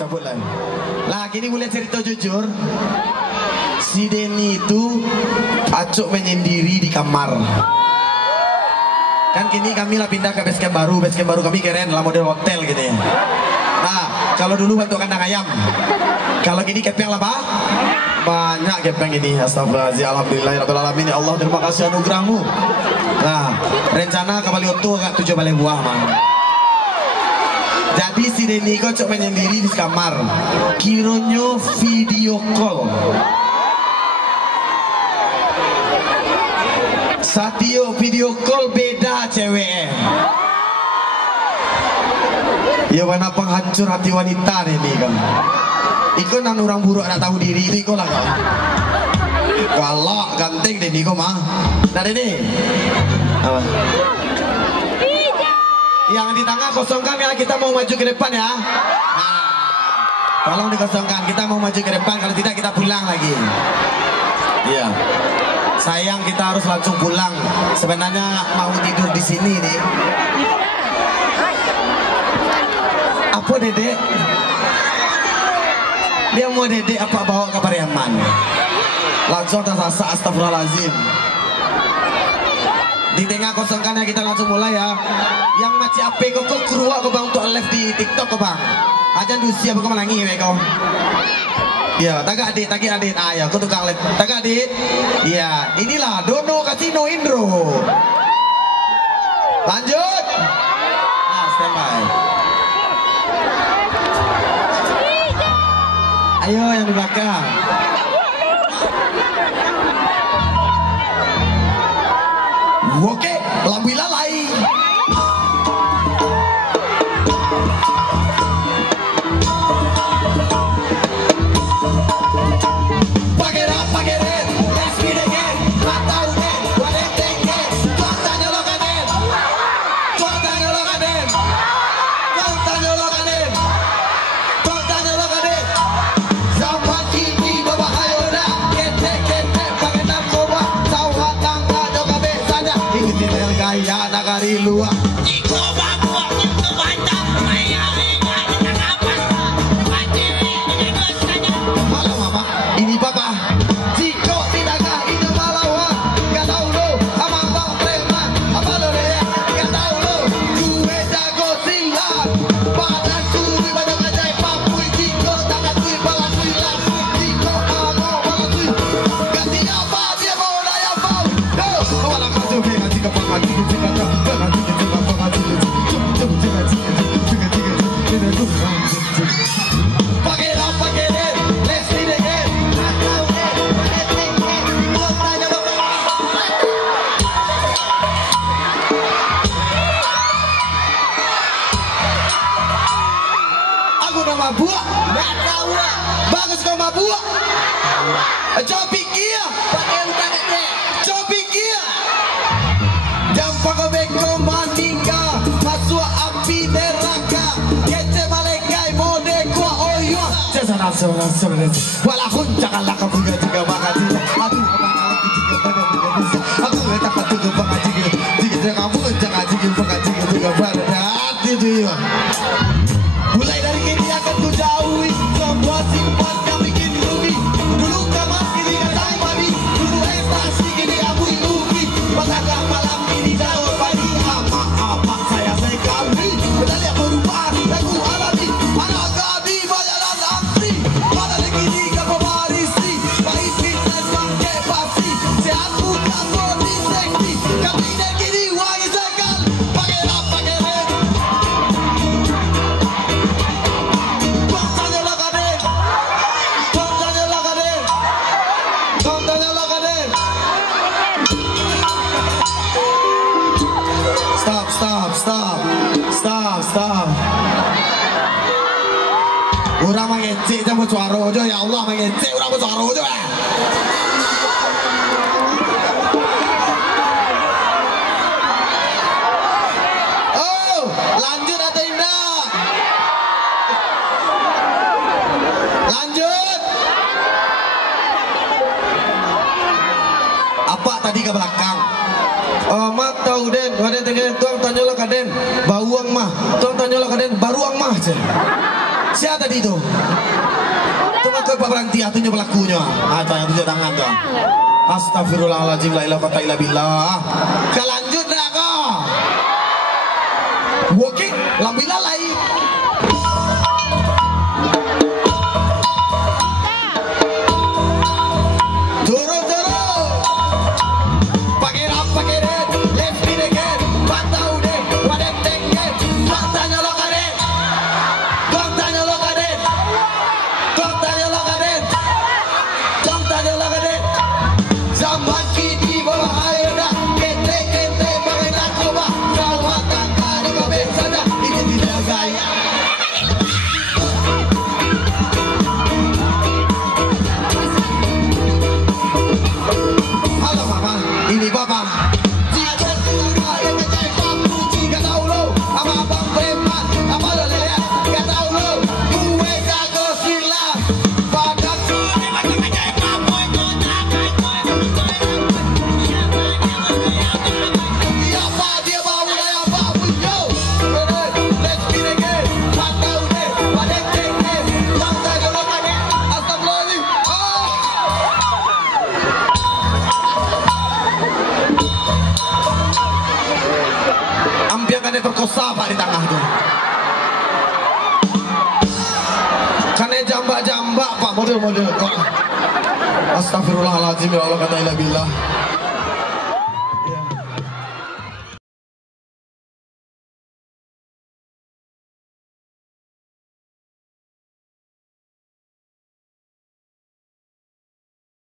cabut lah. Lah kini boleh cerita jujur. Si Denny itu acuk menyendiri di kamar. Kan kini kami lah pindah ke base camp baru kami keren lah model hotel gitu ya. Nah kalau dulu waktu kandang ayam, kalau gini kepeng lah pak, banyak kepeng ini. Astagfirullahaladzim, alhamdulillahirrahmanirrahim. Ya Allah terima kasih anugerahmu. Nah rencana kembali utuh agak 7 balai buah mang. Jadi si Denny kok cok menyendiri di kamar, kironyo video call. Satio video call beda cewek. Ya mana penghancur hati wanita ini kan. Iko nan orang buruk nak tahu diri itu iko lah kan. Galak ganteng deh niko mah. Nah ini apa? Yang di tengah kosongkan ya, kita mau maju ke depan ya. Nah, tolong dikosongkan, kita mau maju ke depan, kalau tidak kita pulang lagi. Iya. Sayang kita harus langsung pulang. Sebenarnya mau tidur di sini nih. Apa dedek? Dia mau dedek apa bawa ke Pariaman? Langsung tersasa, astagfirullahaladzim. Di tengah kosongkan ya, kita langsung mulai ya. Yang macam apa kok keruak kau bang untuk live di TikTok kau bang? Aja dusia bukan menangi kau. Ya, tagak adit. Ah ya, aku tukang live. Tagak adit. Ya, inilah Dono Casino Indro. Lanjut. Nah, standby. Ayo yang di belakang. Oke, lampu lalai. Luar. Halo mama, ini papa. Jiko tidakkah itu melawan? Gak tahu lo, sama bang preman. Apa lo deh? Gak tahu lo. Gue jago silat. Badanku banyak ajaib papui. Jiko tangan kui balas kui langsung. Jiko mau balas kui. Ganti apa dia mau daya pau. Kawala kasih bela jika pakai jika mabuk, bagus kau mabuk. Coba pikir, coba pikir. Jampak kau beko manika, masuk api neraka. Kece malaikai mode kuah oyo. Jasa langsung. Walaupun janganlah kau juga makasih. Aduh, aku juga pada bisa. Aku tak patut mengaji. Jika kamu jangan juga pada hati dia. Mulai dari kini akan ku jauhi semua sifat yang bikin rugi. Dulu kamar kini kacang babi, dulu ekstasi kini abui ubi. Pasangkan malam ini jauh pagi. Apa saya kami pedal yang berubah dan ku alami. Anak kami bayaran antri. Pada kini kau pemarisi. Baik fitness pakai pasti. Sehat bukan body sexy. Kami dan kini wangi sekal. Pakai rap, pakai rap. Stop. Orang mengecek sama suara aja, ya Allah mengecek orang suara aja. Oh, lanjut atau tidak? Lanjut. Apa tadi ke belakang? Mak tahu den, waden tengah tuang tanyalah kaden, bauang mah, tuang tanyalah kaden, baruang mah je. Siapa tadi itu? Tunggu ke berhenti atunya pelakunya. Ada yang tunjuk tangan tuh. Astagfirullahaladzim, la ilaha illa billah. Kelanjut dah kau. Oke, lambil lalai. Turun. Pakai rap, pakai red, left in again. Batau deh, wadek tenggen. Matanya lo kadet. Kontanya lo kadet. Zaman kini berbahaya dah. Kente main narkoba. Sama tangga di babek saja. Ini tidak gaya. Halo mama, ini papa. Jika sudah yang ngecek papu, jika tahu lo, apa abang preman, apa lo lihat, gak tahu lo, gue jago silat. Padaku ini macam ngecek papu itu siapa dia bawa yang papu yo. Let's begin again. Patau deh, wadek tenggen, bangsa golongan. Astagfirullahaladzim. Ambil kan perkosa pak di tengah tuh. Kan jambak pak model. Astagfirullahaladzim ya Allah kata ilah billah.